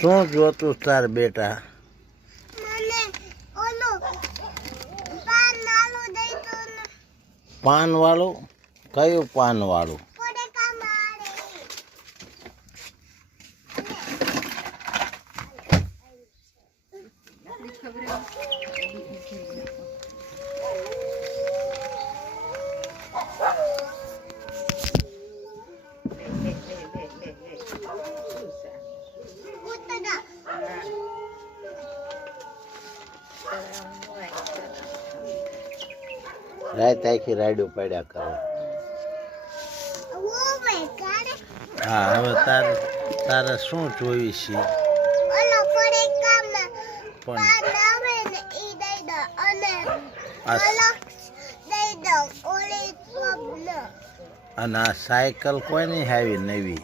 શું જોતું તાર બેટા? પાન વાળું? કયું પાન વાળું? રાત આખી રાયડું પડ્યા કરો. હા, હવે તારે શું જોઈ છે? અને આ સાયકલ કોઈની આવી નવી?